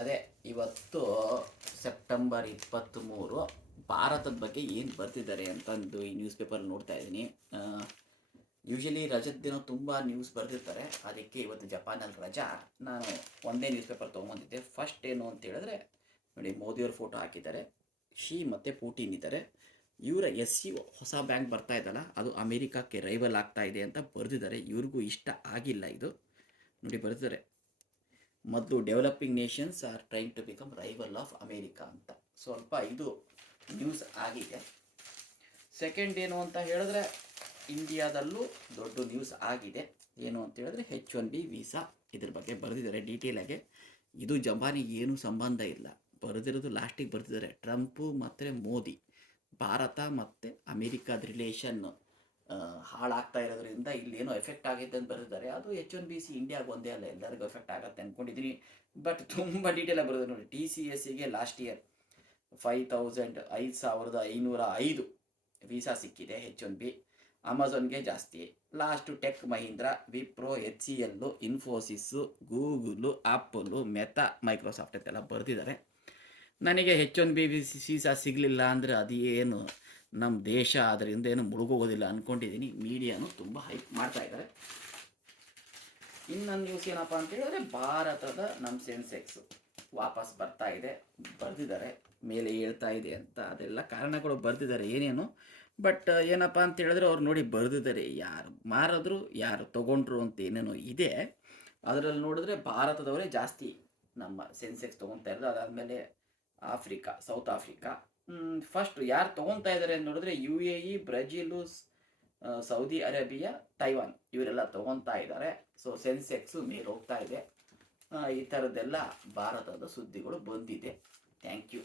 ಅದೇ ಇವತ್ತು ಸೆಪ್ಟೆಂಬರ್ 23 ಭಾರತದ ಬಗ್ಗೆ ಏನು ಬರ್ತಿದ್ದಾರೆ ಅಂತಂದು ಈ ನ್ಯೂಸ್ ಪೇಪರ್ ನೋಡ್ತಾ ಇದ್ದೀನಿ. ಯೂಶಲಿ ರಜದ ದಿನ ತುಂಬ ನ್ಯೂಸ್ ಬರ್ತಿರ್ತಾರೆ, ಅದಕ್ಕೆ ಇವತ್ತು ಜಪಾನಲ್ಲಿ ರಜಾ. ನಾನು ಒಂದೇ ನ್ಯೂಸ್ ಪೇಪರ್ ತೊಗೊಂಬಂದಿದ್ದೆ. ಫಸ್ಟ್ ಏನು ಅಂತ ಹೇಳಿದ್ರೆ ನೋಡಿ, ಮೋದಿಯವ್ರ ಫೋಟೋ ಹಾಕಿದ್ದಾರೆ, ಶಿ ಮತ್ತು ಪೂಟಿನ್ ಇದ್ದಾರೆ. ಇವರ ಹೊಸ ಬ್ಯಾಂಕ್ ಬರ್ತಾ ಇದ್ದಲ್ಲ, ಅದು ಅಮೇರಿಕಕ್ಕೆ ರೈವಲ್ ಆಗ್ತಾ ಇದೆ ಅಂತ ಬರೆದಿದ್ದಾರೆ. ಇವ್ರಿಗೂ ಇಷ್ಟ ಆಗಿಲ್ಲ ಇದು. ನೋಡಿ ಬರ್ತಿದ್ದಾರೆ, ಮೊದಲು developing nations are trying to become rival of America ಅಂತ ಸ್ವಲ್ಪ ಇದು ನ್ಯೂಸ್ ಆಗಿದೆ. ಸೆಕೆಂಡ್ ಏನು ಅಂತ ಹೇಳಿದ್ರೆ, ಇಂಡಿಯಾದಲ್ಲೂ ದೊಡ್ಡ ನ್ಯೂಸ್ ಆಗಿದೆ. ಏನು ಅಂತ ಹೇಳಿದ್ರೆ H1B ವೀಸಾ, ಇದ್ರ ಬಗ್ಗೆ ಬರೆದಿದ್ದಾರೆ ಡೀಟೇಲಾಗೆ. ಇದು ಜಪಾನಿಗೆ ಏನೂ ಸಂಬಂಧ ಇಲ್ಲ, ಬರೆದಿರೋದು ಲಾಸ್ಟಿಗೆ ಬರ್ತಿದ್ದಾರೆ. ಟ್ರಂಪು ಮತ್ತು ಮೋದಿ, ಭಾರತ ಮತ್ತು ಅಮೇರಿಕಾದ ರಿಲೇಷನ್ ಹಾಳಾಗ್ತಾ ಇರೋದ್ರಿಂದ ಇಲ್ಲೇನೋ ಎಫೆಕ್ಟ್ ಆಗಿದೆ ಅಂತ ಬರೆದಿದ್ದಾರೆ. ಅದು H1B ಇಂಡಿಯಾಗೆ ಒಂದೇ ಅಲ್ಲ, ಎಲ್ಲರಿಗೂ ಎಫೆಕ್ಟ್ ಆಗುತ್ತೆ ಅಂದ್ಕೊಂಡಿದ್ದೀನಿ. ಬಟ್ ತುಂಬ ಡೀಟೇಲಾಗಿ ಬರೆದಿದ್ದಾರೆ ನೋಡಿ. TCSಗೆ ಲಾಸ್ಟ್ ಇಯರ್ 5,505 ವೀಸಾ ಸಿಕ್ಕಿದೆ H1B. ಅಮೆಝಾನ್ಗೆ ಜಾಸ್ತಿ, last tech Mahindra, Wipro, HCL, Infosys, Google, Apple, Meta, Microsoft ಅಂತೆಲ್ಲ ಬರೆದಿದ್ದಾರೆ. ನನಗೆ H1B ವೀಸಾ ಸಿಗಲಿಲ್ಲ ಅಂದರೆ ಅದೇನು ನಮ್ಮ ದೇಶ ಅದರಿಂದ ಏನು ಮುಳುಗೋಗೋದಿಲ್ಲ ಅಂದ್ಕೊಂಡಿದ್ದೀನಿ. ಮೀಡಿಯಾನು ತುಂಬ ಹೈಪ್ ಮಾಡ್ತಾ ಇದ್ದಾರೆ. ಇನ್ನೊಂದು ನ್ಯೂಸ್ ಏನಪ್ಪ ಅಂತ ಹೇಳಿದ್ರೆ, ಭಾರತದ ನಮ್ಮ ಸೆನ್ಸೆಕ್ಸು ವಾಪಸ್ ಬರ್ತಾ ಇದೆ ಬರೆದಿದ್ದಾರೆ, ಮೇಲೆ ಹೇಳ್ತಾ ಇದೆ ಅಂತ ಅದೆಲ್ಲ ಕಾರಣಗಳು ಬರೆದಿದ್ದಾರೆ ಏನೇನು. ಬಟ್ ಏನಪ್ಪ ಅಂತ ಹೇಳಿದ್ರೆ ಅವ್ರು ನೋಡಿ ಬರೆದಿದ್ದಾರೆ, ಯಾರು ಮಾರಿದ್ರು ಯಾರು ತೊಗೊಂಡ್ರು ಅಂತ ಏನೇನೋ ಇದೆ. ಅದರಲ್ಲಿ ನೋಡಿದ್ರೆ ಭಾರತದವರೇ ಜಾಸ್ತಿ ನಮ್ಮ ಸೆನ್ಸೆಕ್ಸ್ ತೊಗೊತಾ ಇರೋದು. ಅದಾದಮೇಲೆ ಆಫ್ರಿಕಾ, ಸೌತ್ ಆಫ್ರಿಕಾ. ಫಸ್ಟ್ ಯಾರು ತೊಗೊತಾ ಇದ್ದಾರೆ ಅಂತ ನೋಡಿದ್ರೆ UAE, Brazil, Saudi Arabia, Taiwan ಇವರೆಲ್ಲ ತೊಗೊತಾ ಇದ್ದಾರೆ. ಸೊ ಸೆನ್ಸೆಕ್ಸು ಮೇಲೆ ಹೋಗ್ತಾ ಇದೆ. ಈ ಥರದ್ದೆಲ್ಲ ಭಾರತದ ಸುದ್ದಿಗಳು ಬಂದಿದೆ. Thank you.